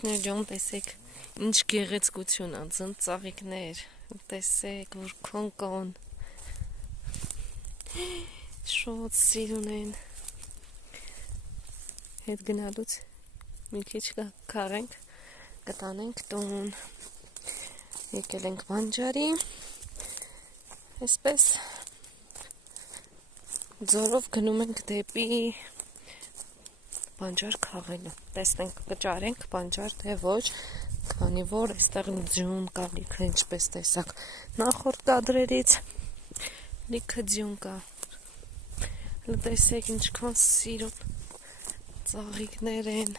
Ծաղիկներ ջան, տեսեք, ինչ գեղեցկություն անցն ծաղիկներ, տեսեք, որքան կան, շոտ սիրուն են, հետ գնալուց մի քիչ կքարենք, կտանենք տուն, եկել ենք բանջարի, այսպես ձորով գնում ենք դեպի բանջար քաղելը, տեսնենք կճարենք բանջար թե ոչ, քանի որ այստեղ ձյուն կա, լիքը ինչպես տեսակ նախորդ կադրերից, լիքը ձյուն կա, տեսեք ինչքան սիրուն ծաղիկներ են,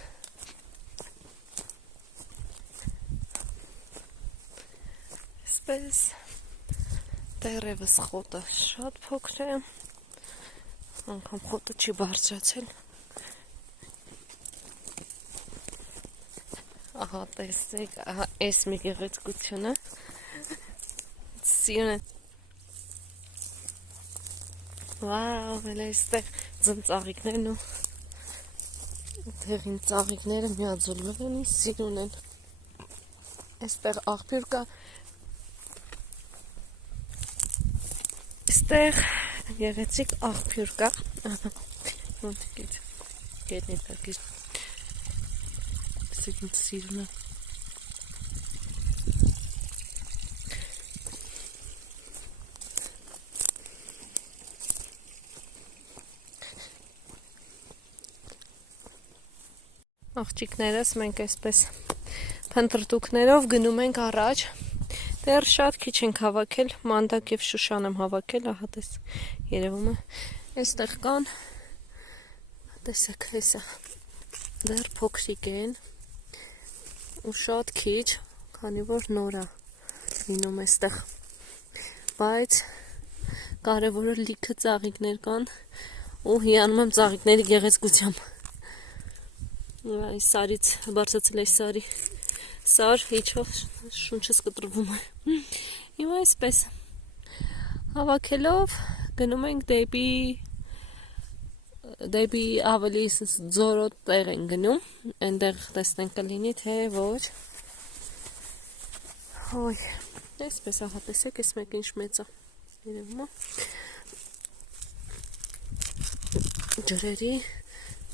այսպես դեռևս խոտը շատ փոքր է, անգամ խոտը չի բարձրացել, ահա տեսեք, ահա այս մի գեղեցկությունը, սիրուն է, վաու, էլ այստեղ ծաղիկներն ու դեղին ծաղիկները միաձուլվել են, սիրուն են, այստեղ աղբյուր կա, այստեղ գեղեցիկ աղբյուր կա, գետնի տակիր, տեսեք ինչ սիրուն է, աղջիկներս մենք այսպես փնտրտուքներով գնում ենք առաջ, դեռ շատ քիչ ենք հավաքել, մանդակ և շուշան եմ հավաքել, ահա տես երևում է, այստեղ կան, տեսեք հեսա, դեռ փոքրիկ են ու շատ քիչ, քանի որ նոր է լինում այստեղ, բայց կարևորը լիքը ծաղիկներ կան ու հիանում եմ ծաղիկների գեղեցկությամբ, այս սարից բարձացել այս սարի սար իջով շունչս կտրվում է, հիմա այսպես հավաքելով գնում ենք դեպի ավելի ձորոտ տեղ են գնում, այնտեղ տեսնենք կլինի թե ոչ, ոյ, այսպես ահա տեսեք, այս մեկ ինչ մեծ է, երևում է, ջրերի,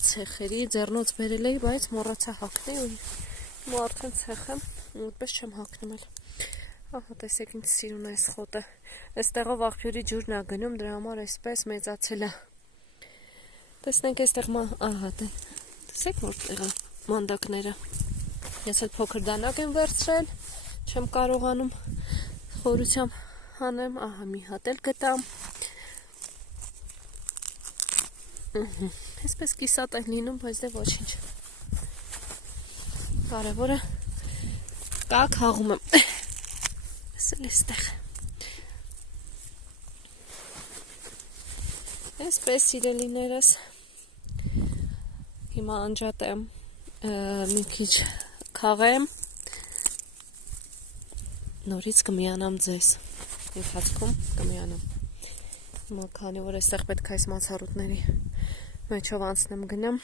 ցեխերի, ձեռնոց բերել էի, բայց մոռացա հագնել ու արդեն ցեխը, այդպես չեմ հագնում էլ, ահա տեսեք ինչ սիրուն է այս խոտը, այստեղով աղբյուրի ջուրն է գնում, դրա համար այսպես մեծացել է, տեսնենք այստեղ, ահա տեսեք որտեղ է մանդակները, ես էլ փոքր դանակ եմ վերցրել, չեմ կարողանում խորությամբ հանեմ, ահա մի հատ էլ գտամ, այսպես կիսատ են լինում, բայց դե ոչինչ, կարևորը կակ հաղում եմ, ասել էստեղ, այսպես սիրելիներս, հիմա անջատ եմ մի քիչ քաղեմ, նորից կմիանամ ձեզ, ընթացքում կմիանամ, հիմա քանի որ այստեղ պետք է այս մացառուտների մեջով անցնեմ գնամ,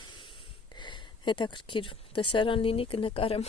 հետաքրքիր տեսարան լինի կնկարեմ,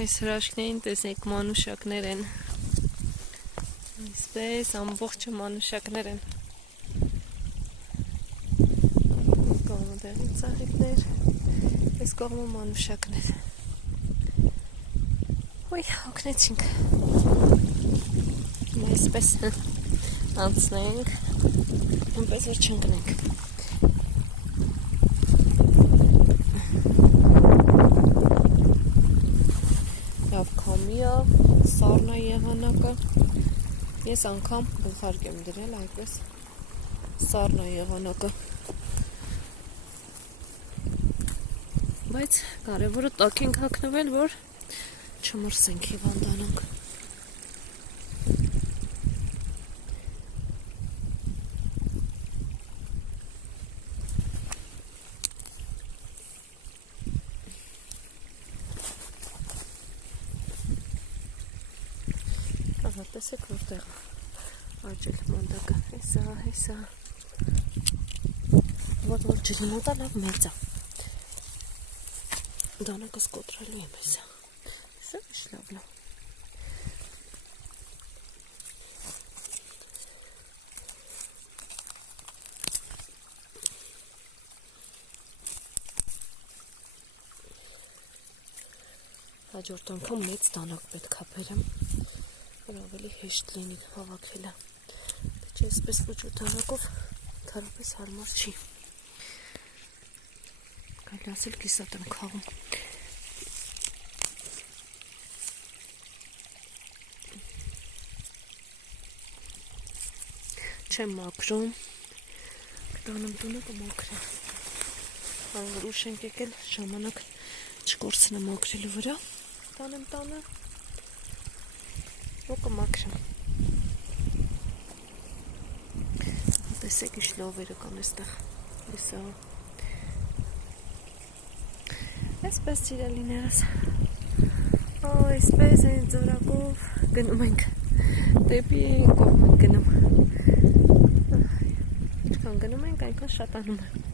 այս հրաշքներին տեսեք մանուշակներ են, այսպես ամբողջը մանուշակներ են, կողմը դեղին ծաղիկներ, այս կողմը մանուշակներ, ոյ հոգնեցինք, այսպես անցնենք, այնպես որ չընկնենք, Սառն է եղանակը, Ես անգամ գլխարկ եմ դրել, այդպես սառն է եղանակը։ Բայց կարևորը տակին հագնվել, որ չմրսենք հիվանդանանք։ Ահա, տեսեք որտեղ աճել մանդակը, հեսա, որ ջրի մոտա լավ մեծ է, դանակս կոտրալու եմ հեսա, ինչ լավն է։ Հաջորդ անգամ մեծ դանակ պետք է բերեմ, որ ավելի հեշտ լինի հավաքելը, չէ այսպես ոչ դանակով թարապես հարմար չի, կարելի ասել կիսատ եմ քաղում։ Չեմ մաքրում, կտանեմ տունը կմաքրեմ, որ ուշ ենք եկել, ժամանակ չկորցնեմ մաքրելու վրա, տանեմ տանը, ու կմաքրեմ։ Տեսեք ինչ լավերը կան այստեղ, հեսա։ Այսպես սիրելիներս, այսպես են ձորակով գնում ենք, դեպի կողմ ենք գնում, ինչքան գնում ենք, այնքան շատանում է։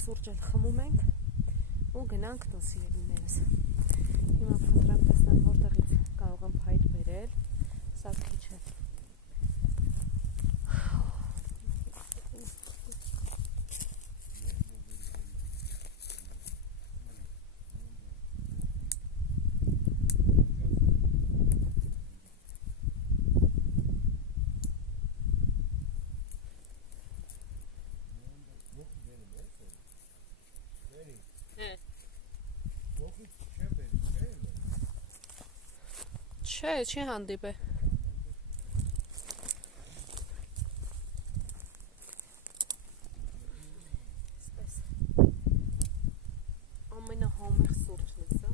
սուրճ էլ խմում ենք ու գնանք տուն սիրելիներս։ Հիմա փնտրեմ տեսնեմ որտեղից կարող եմ փայտ բերել, սա քիչ է։ Չէ, չի հանդիպե։ Ամենահամեղ սուրճն է սա։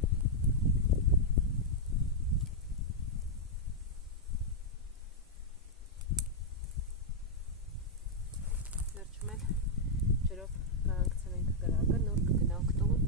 Վերջում էլ ջրով կհանգցնենք կրակը, նոր կգնանք տուն։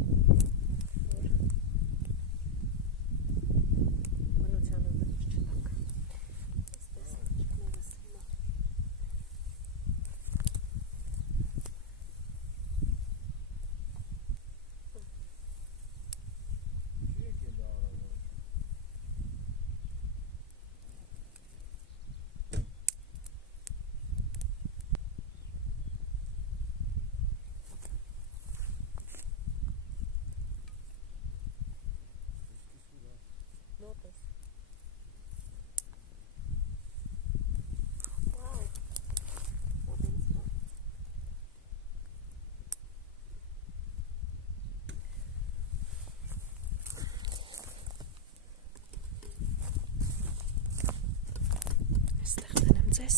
Notice. Wow. What is that? Այստեղ տնեմ ձեզ,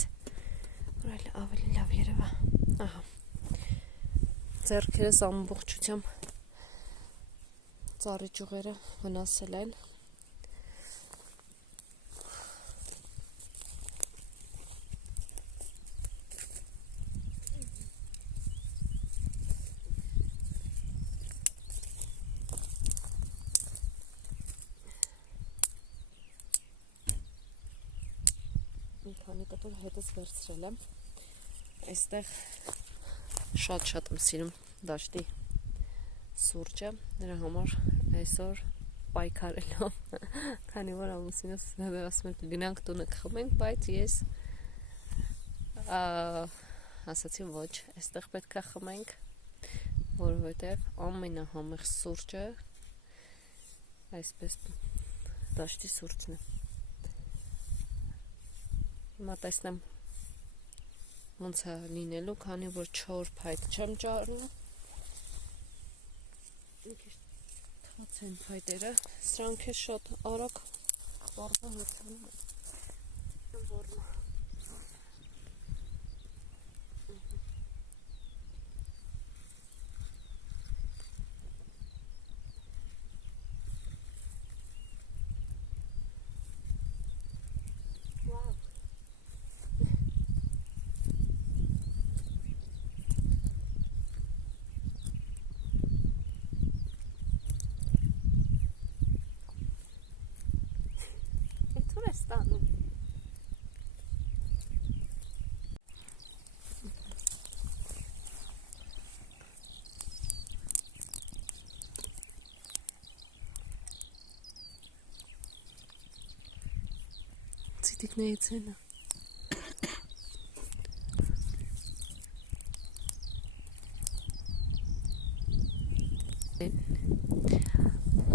որ այլ ավելի լավ երևա։ Ահա։ Ձեռքերս ամբողջությամբ ծառի ճյուղերը վնասել են։ Մի քանի կտոր հետս վերցրել եմ։ Այստեղ շատ եմ սիրում դաշտի սուրճը, նրա համար այսօր պայքարելով, քանի որ ամուսինս ասում է գնանք տունը կխմենք, բայց ես ասացի ոչ, այստեղ պետք է խմենք, որովհետև ամենահամեղ սուրճը այսպես դաշտի սուրճն է։ Հիմա տեսնեմ ոնց է լինելու, քանի որ չոր փայտ չեմ ճարում։ Մի քիչ թաց են փայտերը, սրանք է շատ արագ վառվա հերթանում են։ Վառվա։ Stanu. Цветикная цена.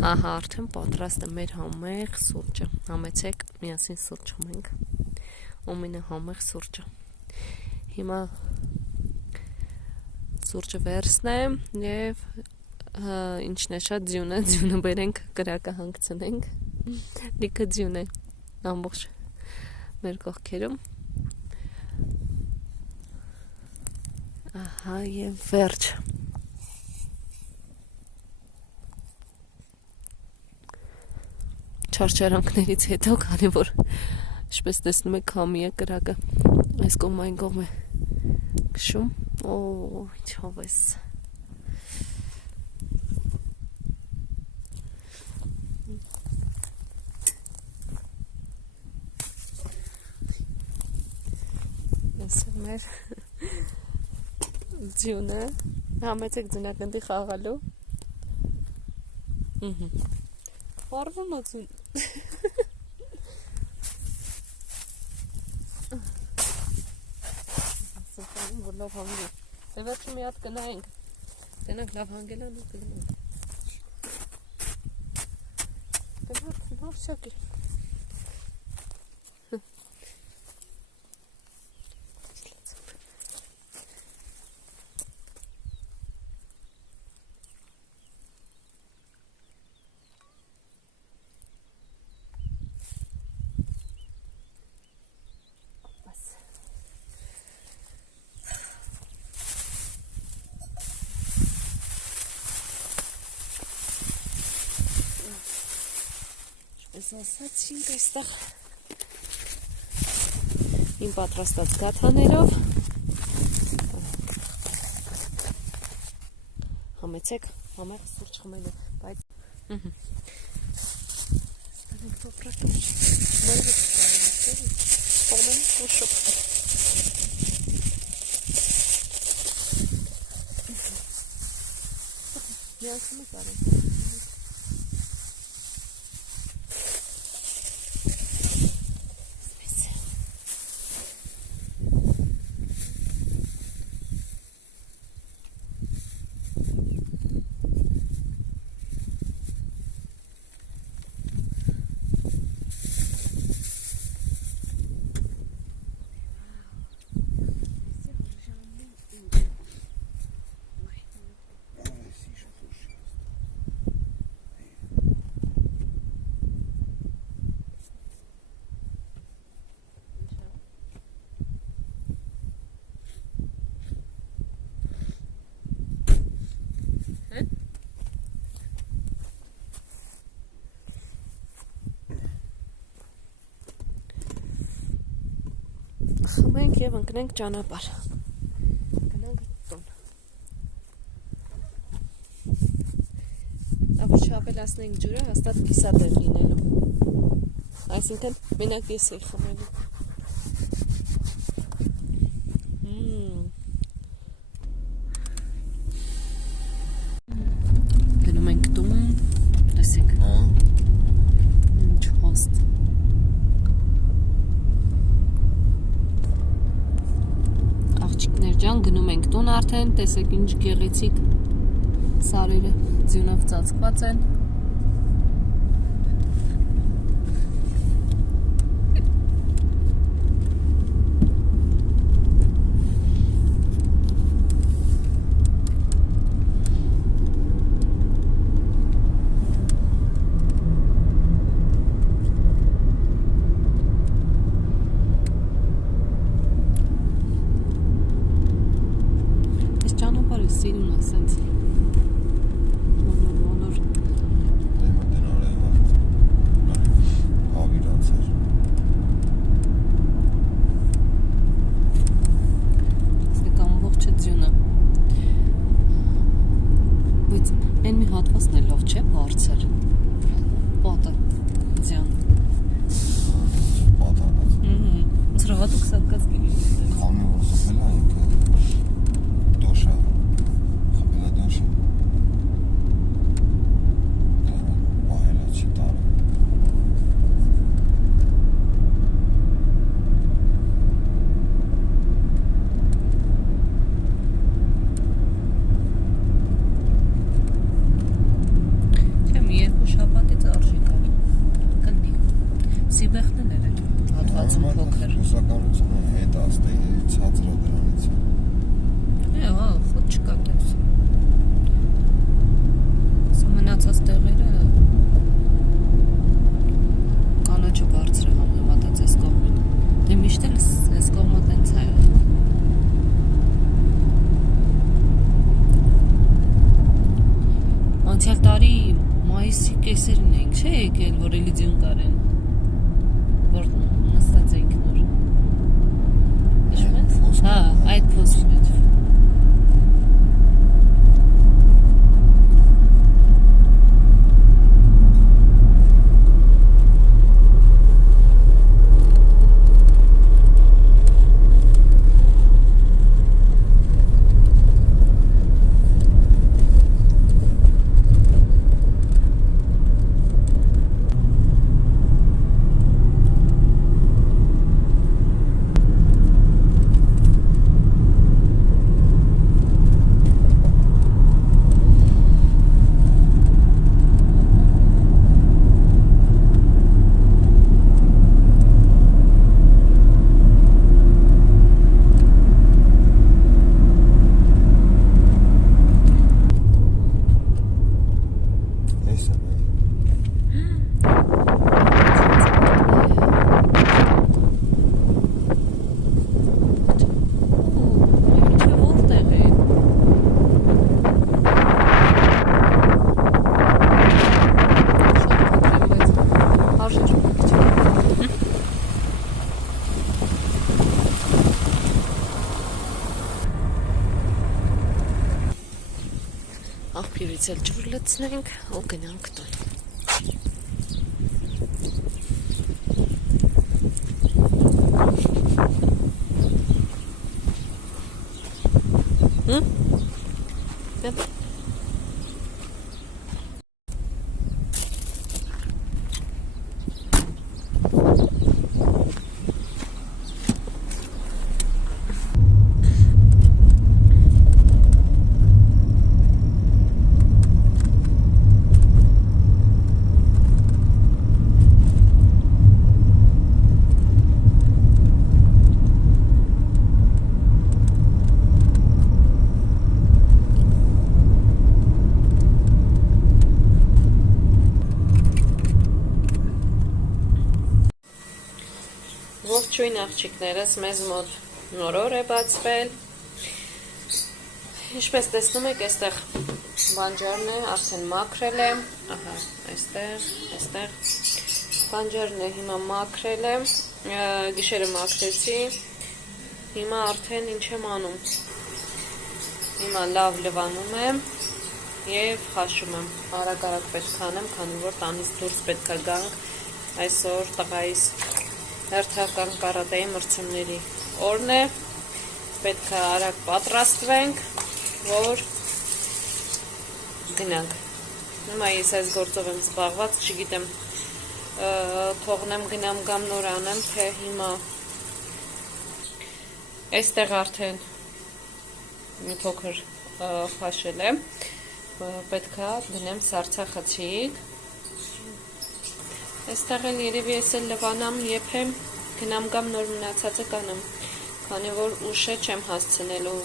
Ահա արդեն պատրաստ է մեր համեղ սուրճը։ Համեցեք միասին սուրճ խմենք։ Ամենահամեղ սուրճը։ Հիմա սուրճը վերցնեմ եւ ինչն է շատ ձյունը բերենք կրակը հանգցնենք։ Լիքը ձյուն է ամբողջ մեր կողքերում։ Ահա եւ վերջ։ Չարչարանքներից հետո, քանի որ ինչպես տեսնում եք քամի է կրակը այս կողմ այն կողմ է քշում, ինչով էս ես մեր ձյունը Համեցեք ձնակնդի խաղալու։ Վարվում ոցուն։ Սպանում, որ լավ հանգի։ Դե վերջը մի հատ կնայենք։ Տենակ լավ հանգելան ու կգնանք։ Գնանք, նորսյակի։ Ես ասացինք այստեղ իմ պատրաստած գաթաներով համեցեք համեղ սուրճ խմելու, բայց ստանենք տոպրակը մալվից խողմեն ու շոպտը միանցում է կարեն խմենք և ընկնենք ճանապարհ գնանք տուն ապա չավելացնենք ջուրը հաստատ կիսատեր լինելու այսինքն մենակ ես էի խմելու գնում ենք տուն լսեք ինչ հաստ աղջիկներ ջան գնում ենք տուն արդեն տեսեք ինչ գեղեցիկ սարերը ձյունով ծածկված են Սիրուն ասենց մոնոր դեմատեն արևա ավիրանցեր սեք ամբողջը ձյունը բայց են մի հատվածն է լով չէ բարձր պատը ձյան պատանած սրավատուկ սատկած գինի քանի որ խփելա ինքը դոշա Հուսականությունը հետ աստեի ցածրը դրանից խոտ չկա դες սա մնացած տեղերը կանաչը բարձր է համեմատած այս կողմին դե միշտ էլ այս կողմը տենց է անցյալ տարի մայիսի կեսերին էինք չէ եկել որ էլի ձյուն կարեն որ նստած էինք նոր հա այդ փոստ աղբյուրից էլ ջուր լցնենք ու գնանք տուն։ Ողջույն աղջիկներս, մեզ մոտ նոր օր է բացվել։ Ինչպես տեսնում եք, այստեղ բանջարն է, արդեն մաքրել եմ, ահա, այստեղ բանջարն է հիմա մաքրել եմ, գիշերը մաքրեցի, հիմա արդեն ինչ եմ անում, հիմա լավ լվանում եմ և խաշում եմ, արագ պետք անեմ, քանի որ տանից դուրս պետք է գանք այսօր տղայիս հերթական կարատեի մրցումների օրն է, պետք է արագ պատրաստվենք, որ գնանք։ Հիմա ես այս գործով եմ զբաղված, չգիտեմ, թողնեմ գնամ կամ նոր անեմ, թե հիմա այստեղ արդեն մի փոքր խաշել եմ, պետք է դնեմ սառցախցիկ։ Այստեղ էլ երևի ես էլ լվանամ, եփեմ, գնամ կամ նոր մնացածը կանեմ, քանի որ ուշ է չեմ հասցնելու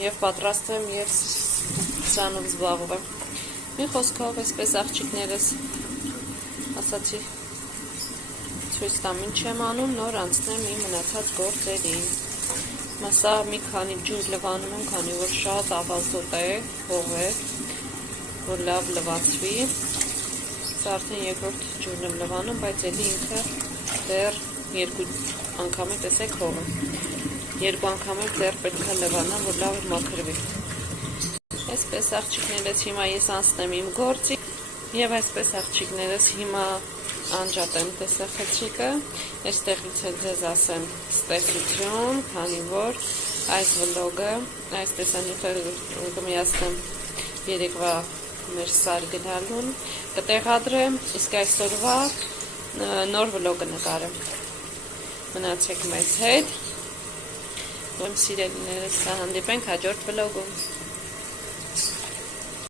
և պատրաստվեմ և սրանով զբաղվեմ։ Մի խոսքով այսպես աղջիկներս ասացի ցույց տամ ինչ եմ անում, նոր անցնեմ իմ մնացած գործերին։ Սա մի քանի ջուր լվանում եմ, քանի որ շատ ավազոտ է, հող է, որ լավ լվացվի։ Արդեն երկրորդ ջուրն եմ լվանում, բայց էլի ինքը դեռ երկու անգամ է, տեսեք հողը, երկու անգամ է դեռ պետք է լվանամ, որ լավ մաքրվի։ Այսպես աղջիկներս հիմա ես անցնեմ իմ գործի և այսպես աղջիկներս հիմա անջատեմ տեսախցիկը, այստեղից էլ ձեզ ասեմ ստեղծություն, քանի որ այս վլոգը, այս տեսանյութերը կմիացնեմ երեկվա մեր սար գնալուն, կտեղադրեմ, իսկ այսօրվա նոր վլոգը նկարեմ։ Մնացեք մեզ հետ, ում սիրելիներս, հանդիպենք հաջորդ վլոգում։